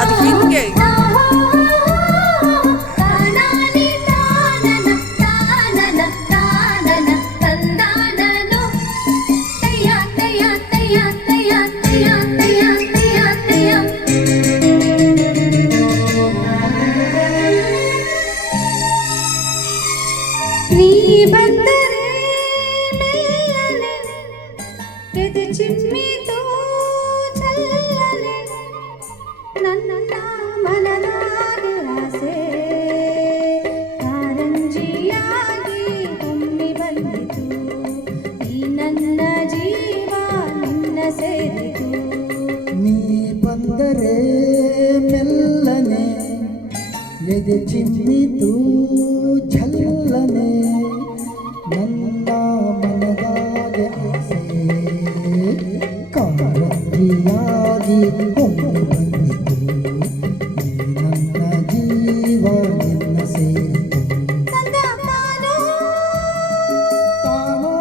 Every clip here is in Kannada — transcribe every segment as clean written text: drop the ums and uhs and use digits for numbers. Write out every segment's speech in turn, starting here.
ಅದು ಹಿಂಗೆ ನೀ ಬಂದರೆ ಮೆಲ್ಲನೆ ಎದೆ ಚಿಮ್ಮಿತು ಚಲ್ಲನೆ ನನ್ನ ಮನದಾಗೆ ಆಸೆ ಕಾರಂಜಿಯಾಗಿ ಒಮ್ಮೆ ಬಂದಿತು ಈ ನನ್ನ ಜೀವ ನಿನ್ನ ಸೇರಿತು ನೀ ಬಂದರೆ ಮೆಲ್ಲನೆ ಎದೆ ಚಿಮ್ಮಿತು ಛಲ್ಲನೆ ನನ್ನ ಮನದಾಗೆ ಆಸೆ ಕಾರಂಜಿಯಾಗಿ ಒಮ್ಮೆ ಬಂದಿತು ಈ ನನ್ನ ಜೀವ ನಿನ್ನ ಸೇರಿತು ತಾನೋ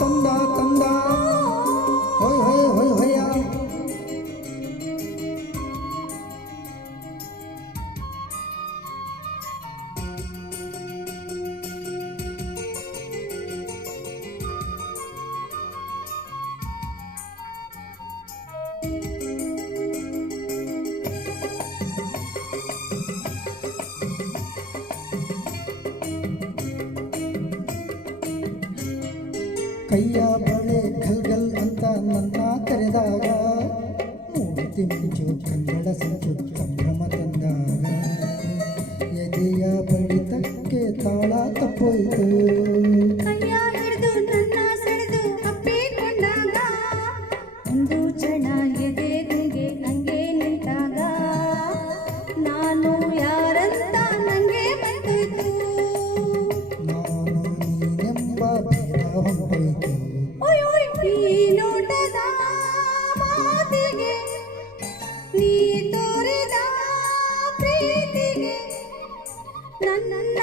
ತಂದ ತಂದ ಹೊಯ್ ಹೊಯ್ ಹೊಯ್ ಹೊಯ್ಯ ಕೈಯ ಬಳೆ ಗಲ್ಗಲ್ ಅಂತ ನನ್ನ ಕರೆದಾಗ ಮೂರ್ತಿ ಮಿಂಚು ಕನ್ನಡ ಸಂಚು ಸಂಭ್ರಮ ತಂದಾಗ ಎದೆಯ ಬಡಿತಕ್ಕೆ ತಾಳ ತಪ್ಪೋಯ್ತು ಕೈಯ ಹಿಡಿದು ನನ್ನ ಸೆಳೆದು ಅಪ್ಪಿಕೊಂಡಾಗ ಒಂದು ಕ್ಷಣ ಎದೆಗೆ ನಂಗೆ ನಿಂತಾಗ ನಾನು ಯಾರಂತ ನಂಗೆ ಬಂದಿತು ನಾನು ನೀನೆಂಬ ಭೇದ ಹೊಂದೋಯ್ತು ಓಯ್ ಓಯ್ ಈ ನೋಟದ ಮಾತಿಗೆ ನೀ ತೋರಿದ ಪ್ರೀತಿಗೆ ನನ್ನ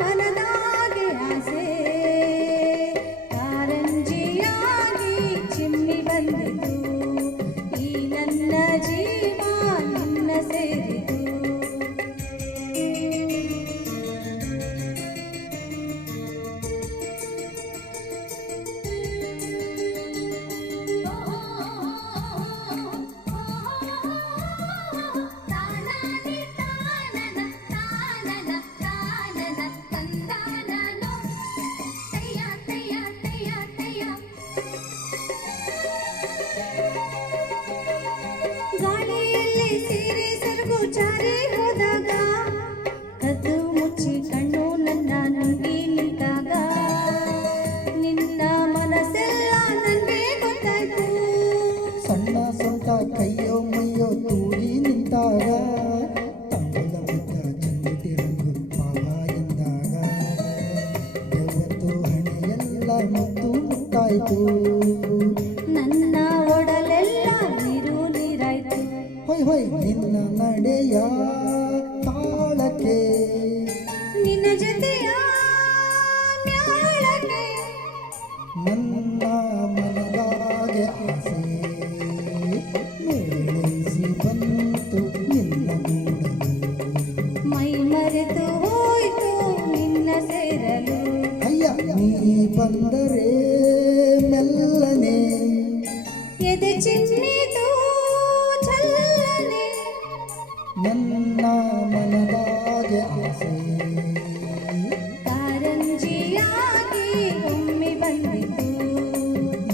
ಮನದಾಗೆ ಆಸೆ ಕಾರಂಜಿಯಾಗಿ ಚಿಮ್ಮಿ ಬಂದಿತು ಈ ನನ್ನ ಜೀವ ನಿನ್ನ ಸೇರಿತು ಗಾಳಿಯಲ್ಲಿ ಸೀರೆ ಸೆರಗು ಜಾರಿ ಹೋದಾಗ ಕದ್ದು ಮುಚ್ಚಿ ಕಣ್ಣು ನನ್ನ ನುಂಗಿ ನಿಂತಾಗ ನಿನ್ನ ಮನಸ್ಸೆಲ್ಲ ನನಗೆ ಗೊತ್ತಾಯ್ತು ಸಣ್ಣ ಸ್ವಂತ ಕೈಯೋ ಮೈಯೋ ತೂರಿ ನಿಂತಾಗ ತಾಂಬೂಲ ಮುದ್ದ ಚಂದಿಟಿ ರಂಗು ಪಾಪ ಎಂದಾಗ ಯಾವತ್ತು ಹಣೆಯೆಲ್ಲ ಮುತ್ತು ಮುಟ್ಟಾಯ್ತು ನನ್ನ ಒಡಲೆಲ್ಲ ನೀರು ನೀರಾಯ್ತು ಹೊಯ್ ಹೊಯ್ ನಿನ್ನ ನಡೆಯ ತಾಳಕ್ಕೆ ನಿನ್ನ ಜೊತೆಯ ಮ್ಯಾಳಕ್ಕೆ ನನ್ನ ಮನದಾಗೆ ಆಸೆ ಮೇಳೈಸಿ ಬಂತು ನಿನ್ನ ನೋಡಲು ಮೈ ಮರೆತು ಹೋಯ್ತು ನಿನ್ನ ಸೇರಲು ಅಯ್ಯ ನೀ ಬಂದರೆ ಮೆಲ್ಲನೆ ಎದೆ ಚಿಮ್ಮಿತು ಛಲ್ಲನೆ ನನ್ನ ಮನದಾಗೆ ಆಸೆ ಕಾರಂಜಿಯಾಗಿ ಒಮ್ಮೆ ಬಂದಿತು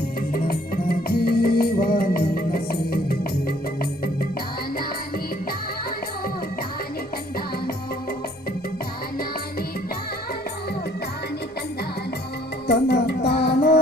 ಈ ನನ್ನ ಜೀವ ನಿನ್ನ ಸೇರಿತು ತಾನಾನಿ ತಾನೋ ತಾನೆ ತಂದಾನೋ ತಾನಾನಿ ತಾನೋ ತಾನೆ ತಂದಾನೋ ತನ ತಾನೋ